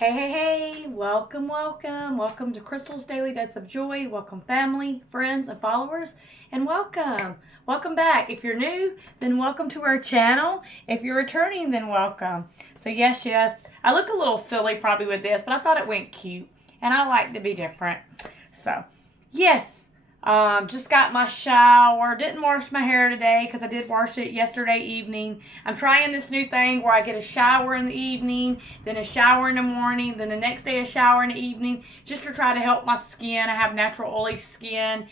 Hey, hey, hey, welcome, welcome. Welcome to Crystal's Daily Dose of Joy. Welcome, family, friends, and followers, and welcome. Welcome back. If you're new, then welcome to our channel. If you're returning, then welcome. So, yes, I look a little silly probably with this, but I thought it went cute, and I like to be different. So, yes. Just got my shower. Didn't wash my hair today because I did wash it yesterday evening. I'm trying this new thing where I get a shower in the evening, then a shower in the morning, then the next day a shower in the evening, just to try to help my skin. I have natural oily skin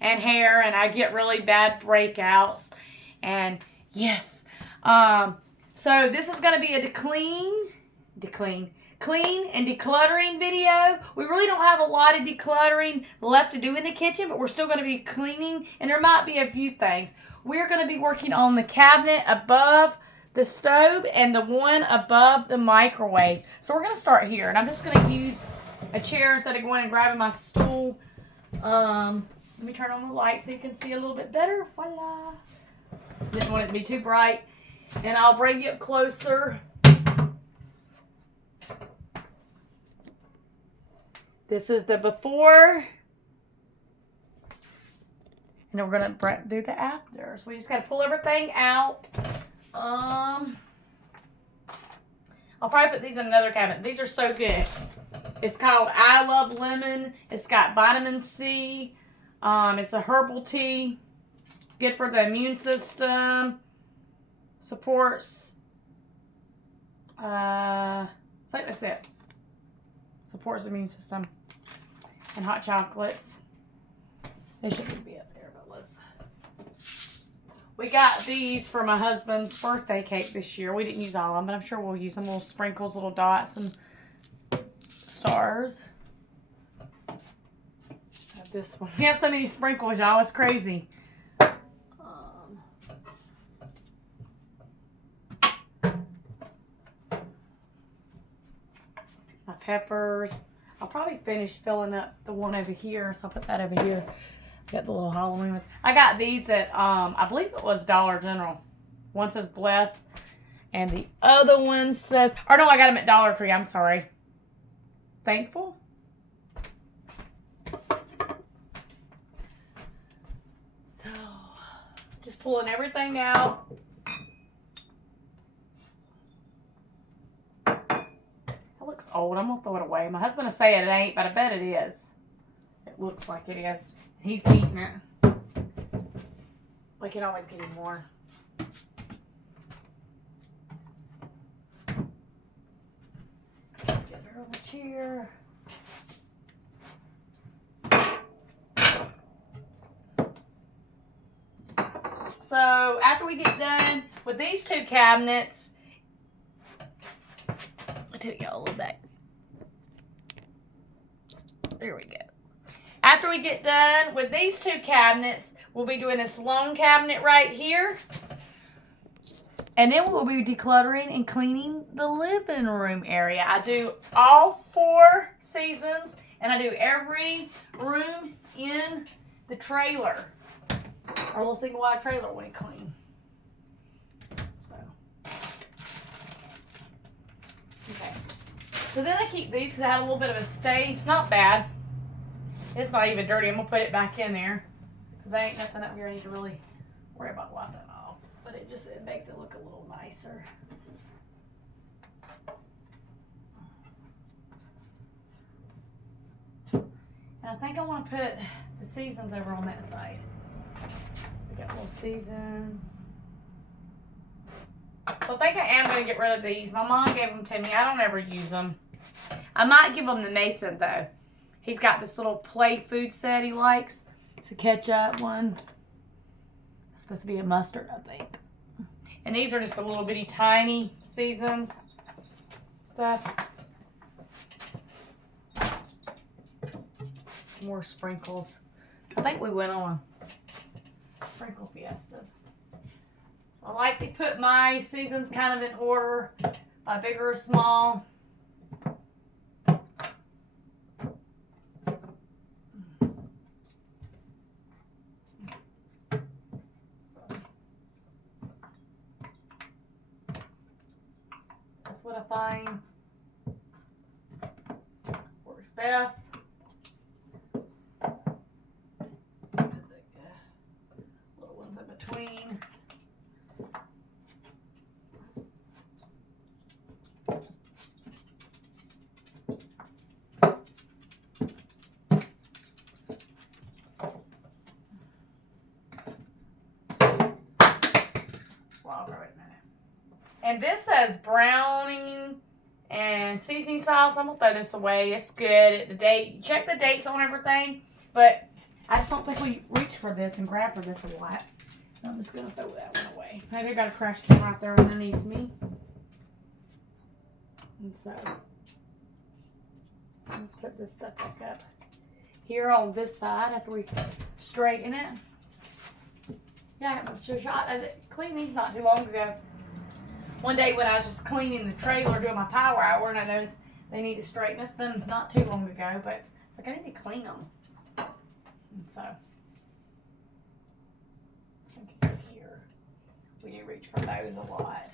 and hair, and I get really bad breakouts. And yes, so this is going to be a clean and decluttering video. We really don't have a lot of decluttering left to do in the kitchen, but we're still going to be cleaning, and there might be a few things. We're going to be working on the cabinet above the stove and the one above the microwave. So we're going to start here, and I'm just going to use a chair instead of going and grabbing my stool. Let me turn on the light so you can see a little bit better. Voila. Didn't want it to be too bright, and I'll bring you up closer. This is the before, and then we're going to do the after. So we just got to pull everything out. I'll probably put these in another cabinet. These are so good. It's called I Love Lemon. It's got vitamin C. It's a herbal tea. Good for the immune system. Supports, I think that's it. Supports the immune system. And hot chocolates. They shouldn't be up there, but let's. We got these for my husband's birthday cake this year. We didn't use all of them, but I'm sure we'll use them. Little sprinkles, little dots, and stars. Got this one. We have so many sprinkles, y'all. It's crazy. My peppers. I'll probably finish filling up the one over here, so I'll put that over here. Got the little Halloween ones. I got these at, I believe it was Dollar General. One says Bless, and the other one says, or no, I got them at Dollar Tree. I'm sorry. Thankful. So, just pulling everything out. Looks old. I'm gonna throw it away. My husband will say it ain't, but I bet it is. It looks like it is. He's eating it. We can always get him more. Get her on the chair. So after we get done with these two cabinets, I'll take y'all a little back. There we go. After we get done with these two cabinets, we'll be doing this long cabinet right here. And then we'll be decluttering and cleaning the living room area. I do all 4 seasons, and I do every room in the trailer. Our little single wide trailer we clean. Okay. So then I keep these because I had a little bit of a stay. Not bad. It's not even dirty. I'm going to put it back in there because there ain't nothing up here I need to really worry about wiping off. But it makes it look a little nicer. And I think I want to put the seasons over on that side. We got little seasons. So I think I am going to get rid of these. My mom gave them to me. I don't ever use them. I might give them to Mason, though. He's got this little play food set he likes. It's a ketchup one. It's supposed to be a mustard, I think. And these are just a little bitty tiny seasons stuff. More sprinkles. I think we went on a sprinkle fiesta. I like to put my seasons kind of in order by big or small. That's what I find works best. Little ones in between. And this says browning and seasoning sauce. I'm gonna throw this away. It's good. The date, check the dates on everything, but I just don't think we reach for this and grab for this a lot. So I'm just gonna throw that one away. Maybe I got a trash can right there underneath me. And so let's put this stuff back up here on this side after we straighten it. Yeah, I was shot. I cleaned these not too long ago. One day when I was just cleaning the trailer doing my power hour, and I noticed they need to straighten. It's been not too long ago, but it's like I need to clean them. And so, let's make it here. We do reach for those a lot.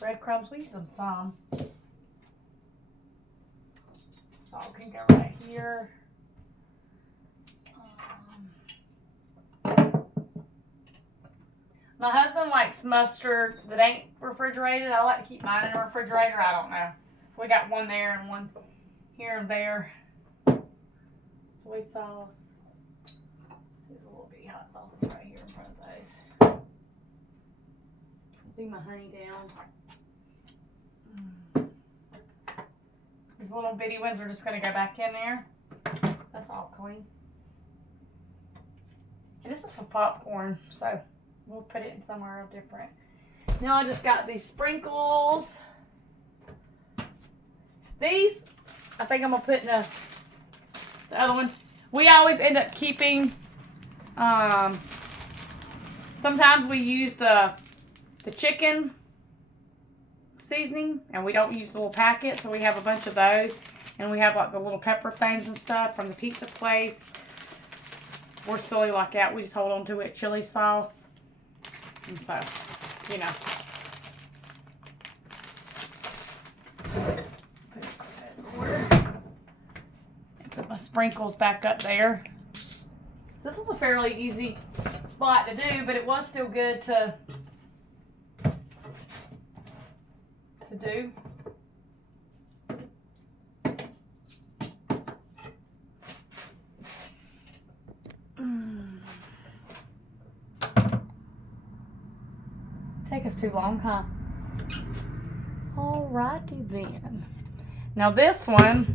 Breadcrumbs, we use them some. Salt can go right here. My husband likes mustard that ain't refrigerated. I like to keep mine in the refrigerator. I don't know. So we got one there and one here and there. Soy sauce. There's a little bitty hot sauces right here in front of those. Leave my honey down. These little bitty ones are just going to go back in there. That's all clean. And this is for popcorn, so we'll put it in somewhere different. Now I just got these sprinkles. These, I think I'm going to put in the other one. We always end up keeping, sometimes we use the chicken seasoning, and we don't use the little packet, so we have a bunch of those. And we have like the little pepper things and stuff from the pizza place. We're silly like that. We just hold on to it. Chili sauce. And so, you know. Put my sprinkles back up there. So this was a fairly easy spot to do, but it was still good to do. Take us too long, huh? Alrighty then. Now this one,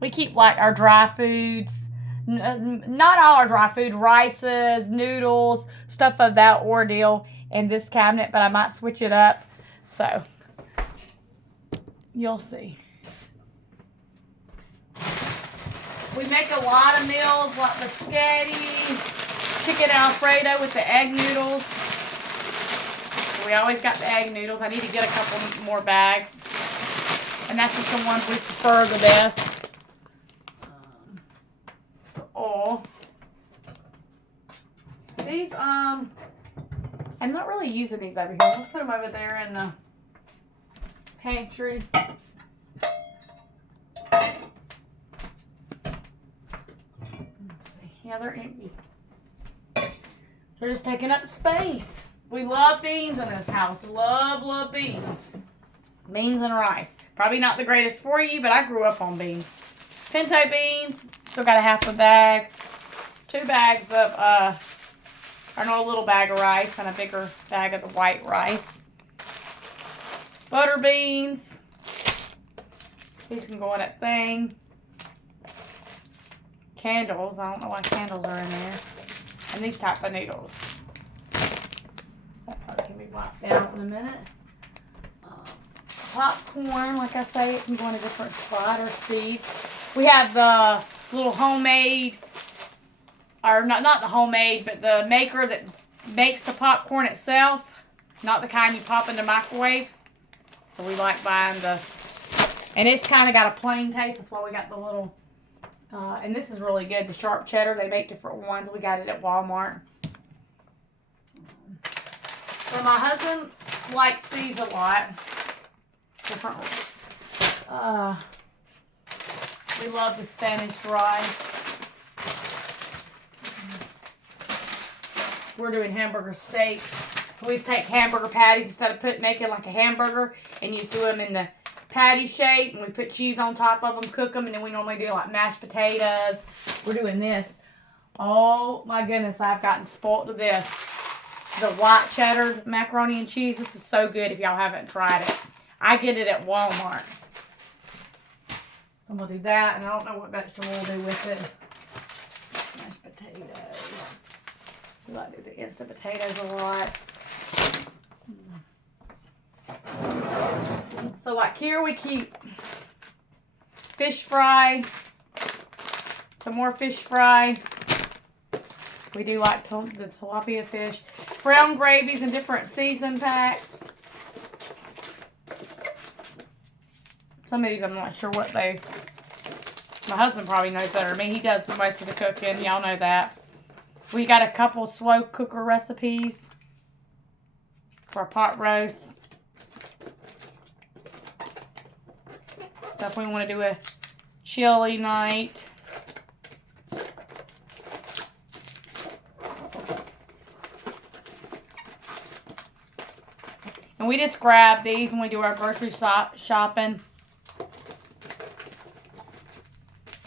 we keep like our dry foods, not all our dry food, rices, noodles, stuff of that ordeal in this cabinet, but I might switch it up. So you'll see. We make a lot of meals like the spaghetti, chicken Alfredo with the egg noodles. We always got the egg noodles. I need to get a couple more bags. And that's just the ones we prefer the best. These, I'm not really using these over here. I'll put them over there in the pantry. Yeah, they're empty. So they're just taking up space. We love beans in this house. Love beans. Beans and rice. Probably not the greatest for you, but I grew up on beans. Pinto beans. Still got a half a bag. 2 bags of, a little bag of rice and a bigger bag of the white rice. Butter beans. These can go in that thing. Candles. I don't know why candles are in there. And these type of noodles. That part can be wiped out in a minute. Popcorn, like I say, it can go in a different spot or seeds. We have the little homemade, or not the homemade, but the maker that makes the popcorn itself. Not the kind you pop in the microwave. So we like buying the, and it's kind of got a plain taste. That's why we got the little, and this is really good. The sharp cheddar, they make different ones. We got it at Walmart. So my husband likes these a lot. Different. We love the Spanish rice. We're doing hamburger steaks. So we just take hamburger patties instead of making like a hamburger, and just do them in the patty shape, and we put cheese on top of them, cook them, and then we normally do like mashed potatoes. We're doing this. Oh my goodness, I've gotten spoiled to this. The white cheddar macaroni and cheese. This is so good if y'all haven't tried it. I get it at Walmart. So I'm going to do that, and I don't know what vegetable we'll do with it. Mashed potatoes. We like to do the instant potatoes a lot. So like here we keep fish fry. Some more fish fry. We do like the tilapia fish. Brown gravies in different season packs. Some of these I'm not sure what they... My husband probably knows better than me. He does most of the cooking. Y'all know that. We got a couple slow cooker recipes for a pot roast. Stuff we want to do a chili night. And we just grab these when we do our grocery shopping.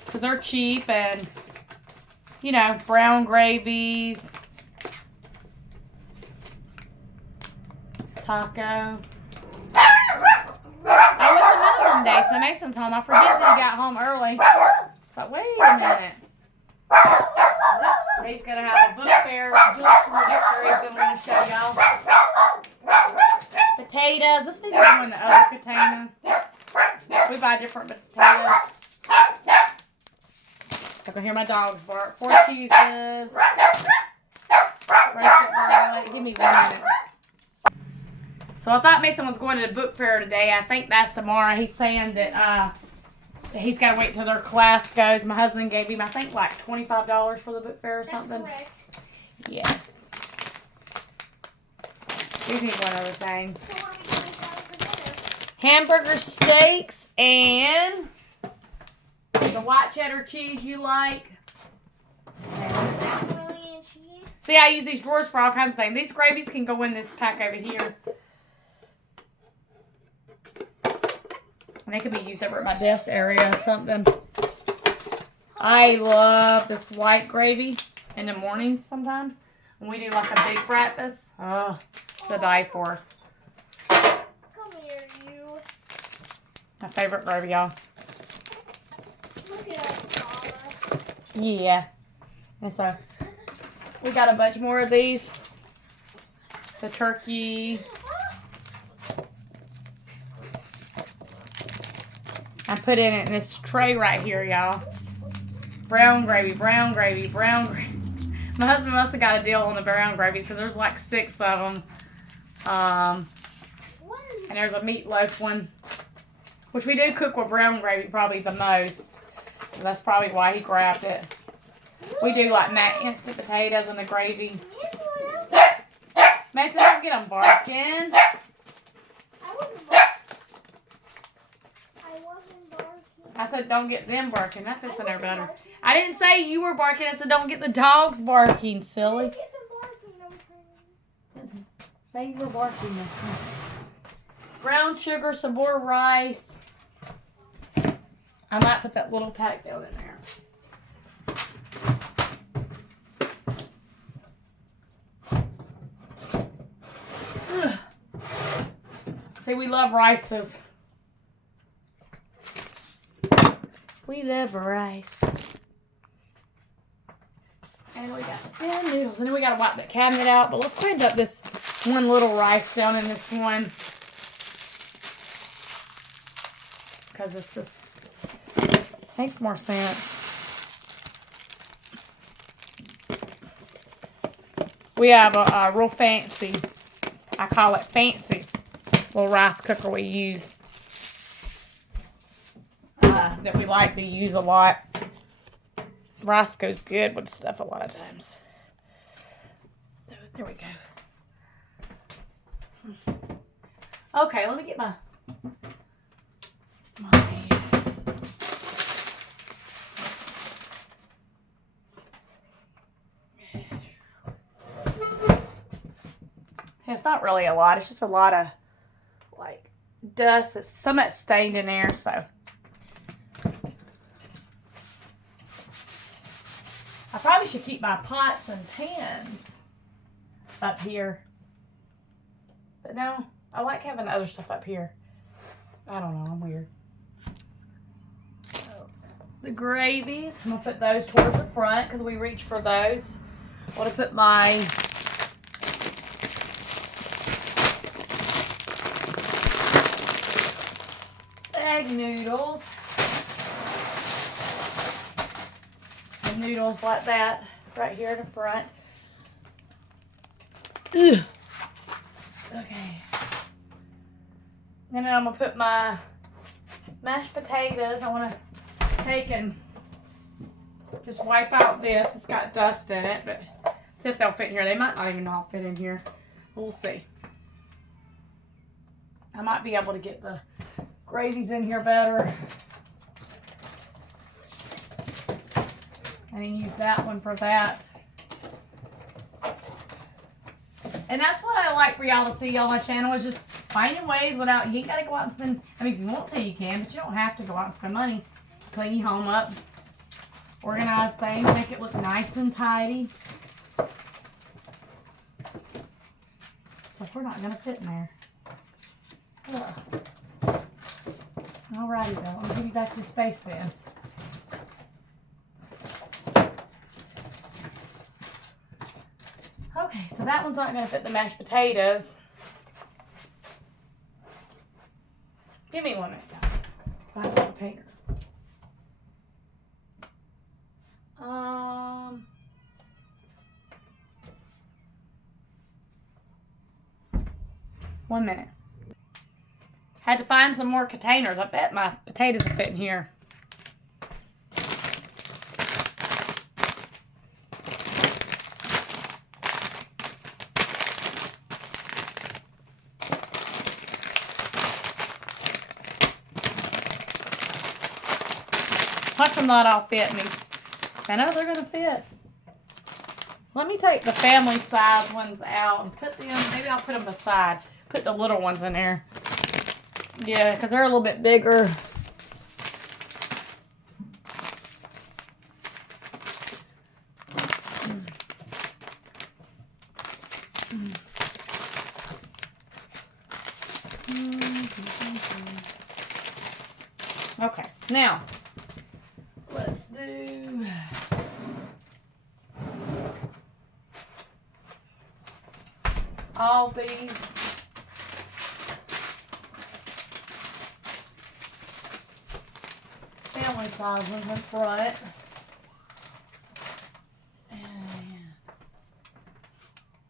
Because they're cheap and, you know, brown gravies. Taco. Oh, it's a minimum day, so Mason's home. I forget that he got home early. But wait a minute. He's going to have a book fair. He's going to want to show y'all. Potatoes. Let's do this one in the other container. We buy different potatoes. I can hear my dogs bark. 4 cheeses. Roasted garlic. Give me 1 minute. So I thought Mason was going to the book fair today. I think that's tomorrow. He's saying that he's got to wait till their class goes. My husband gave him, I think, like $25 for the book fair or something. That's correct. Yes. These need one other thing. So what are we doing for dinner? Hamburger steaks and the white cheddar cheese you like. Macaroni and cheese. See, I use these drawers for all kinds of things. These gravies can go in this pack over here. And they could be used over at my desk area or something. I love this white gravy in the mornings sometimes. When we do like a big breakfast. Oh, it's a die for. Come here, you. My favorite gravy, y'all. Look at that, Mama. Yeah. And so, we got a bunch more of these. The turkey. I put it in this tray right here, y'all. Brown gravy, brown gravy, brown gravy. My husband must have got a deal on the brown gravies because there's like 6 of them. And there's a meatloaf one, which we do cook with brown gravy probably the most. So that's probably why he grabbed it. We do like instant potatoes and the gravy. Mason, don't get them barking. I said don't get them barking. That fits in there better. I didn't say you were barking. I said don't get the dogs barking, silly. Say you were barking. Brown sugar, sabor rice. I might put that little pack down in there. See, we love rices. We love rice. And we got 10 noodles. And then we got to wipe that cabinet out. But let's go ahead and put this one little rice down in this one. Because it's just makes more sense. We have a real fancy, I call it fancy, little rice cooker we use. That we like to use a lot. Rice goes good with stuff a lot of times. So there we go. Okay, let me get my it's not really a lot. It's just a lot of like dust. Some of it's stained in there, so I probably should keep my pots and pans up here. But no, I like having other stuff up here. I don't know, I'm weird. So, the gravies, I'm gonna put those towards the front because we reach for those. I want to put my egg noodles. And noodles like that right here in the front. Ugh. Okay. And then I'm going to put my mashed potatoes. I want to take and just wipe out this. It's got dust in it, but see if they'll fit in here. They might not even all fit in here. We'll see. I might be able to get the gravies in here better. I didn't use that one for that. And that's what I like for y'all to see on my channel, is just finding ways without, you ain't got to go out and spend, I mean, if you want to, you can, but you don't have to go out and spend money. Clean your home up, organize things, make it look nice and tidy. So we're not going to fit in there. Ugh. Alrighty though, I'll give you back your space then. Okay, so that one's not going to fit the mashed potatoes. Give me 1 minute, guys. Find a container. 1 minute. Had to find some more containers. I bet my potatoes will fit in here. How come not all fit me? I know they're gonna fit. Let me take the family size ones out and put them, maybe I'll put them beside. Put the little ones in there. Yeah, because they're a little bit bigger. Okay, now let's do all these. Family size ones in front. And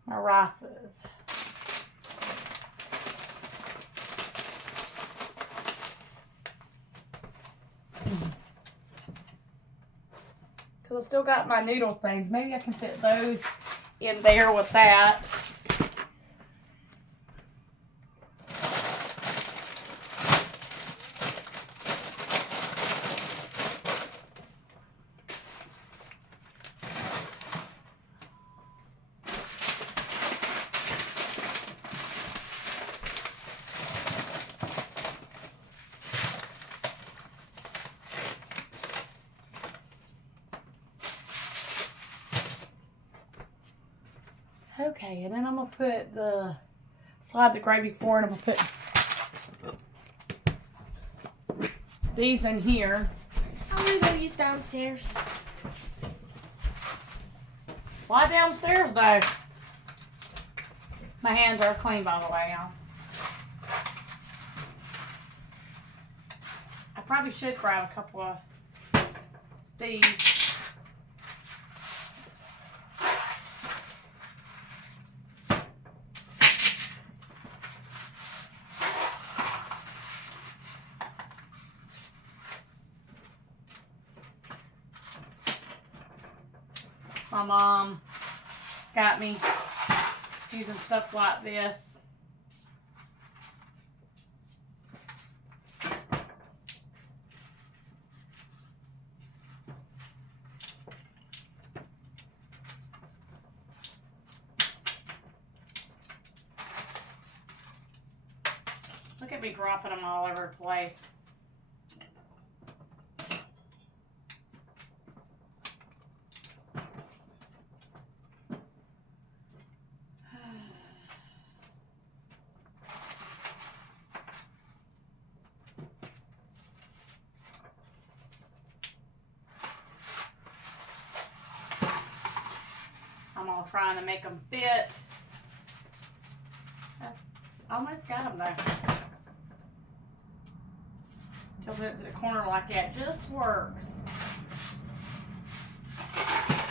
my rices. Because I still got my noodle things. Maybe I can fit those in there with that. Okay, and then I'm going to put slide the gravy forward. I'm going to put these in here. I'm going to go use downstairs. Why downstairs, though? My hands are clean, by the way, y'all. I probably should grab a couple of these. My mom got me using stuff like this. Look at me dropping them all over the place. I'm all trying to make them fit. Almost got them though. Tilt it to the corner like that. Just works. I'll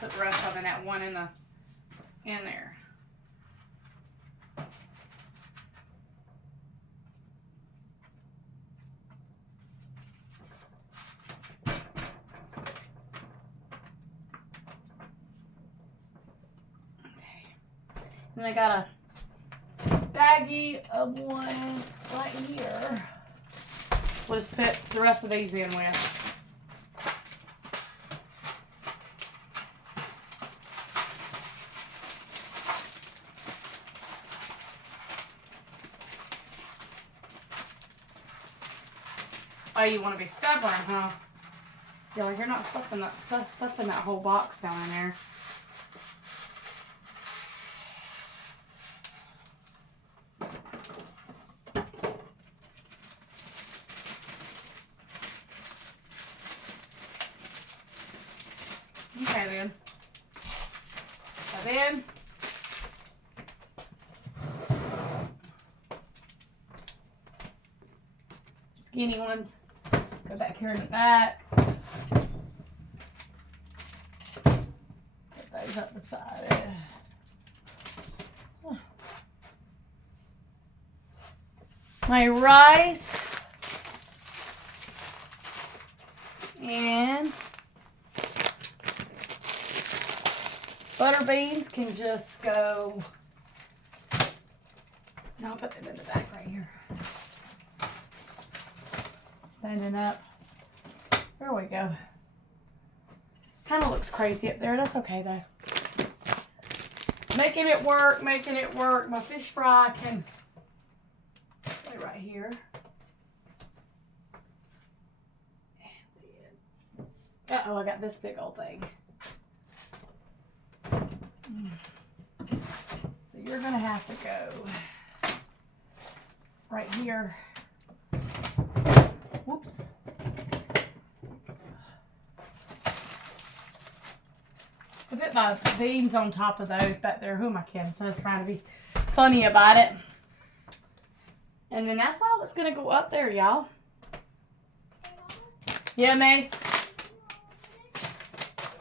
put the rest of them in that one in there. And I got a baggie of one right here. We'll just put the rest of these in with. Oh, you want to be stubborn, huh? Yeah, like you're not stuffing that whole box down in there. Okay then. So then, skinny ones go back here in the back. Put those up beside it. My rice and butter beans can just go. No, I'll put them in the back right here. Standing up. There we go. Kind of looks crazy up there. That's okay though. Making it work, making it work. My fish fry can stay right here. Uh-oh, I got this big old thing. So you're gonna have to go right here. Whoops. I put my beans on top of those back there. Who am I kidding? So I was trying to be funny about it. And then that's all that's gonna go up there, y'all. Yeah, Mace.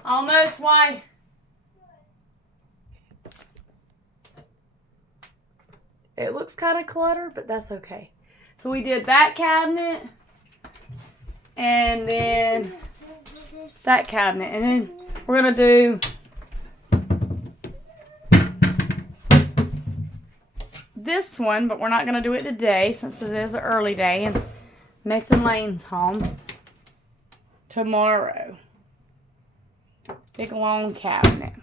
Almost. Why? It looks kind of cluttered, but that's okay. So we did that cabinet, and then that cabinet, and then we're gonna do this one, but we're not gonna do it today since it is an early day, and Mason Lane's home tomorrow. Big long cabinet.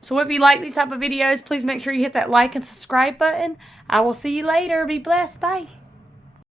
So if you like these type of videos, please make sure you hit that like and subscribe button. I will see you later. Be blessed. Bye.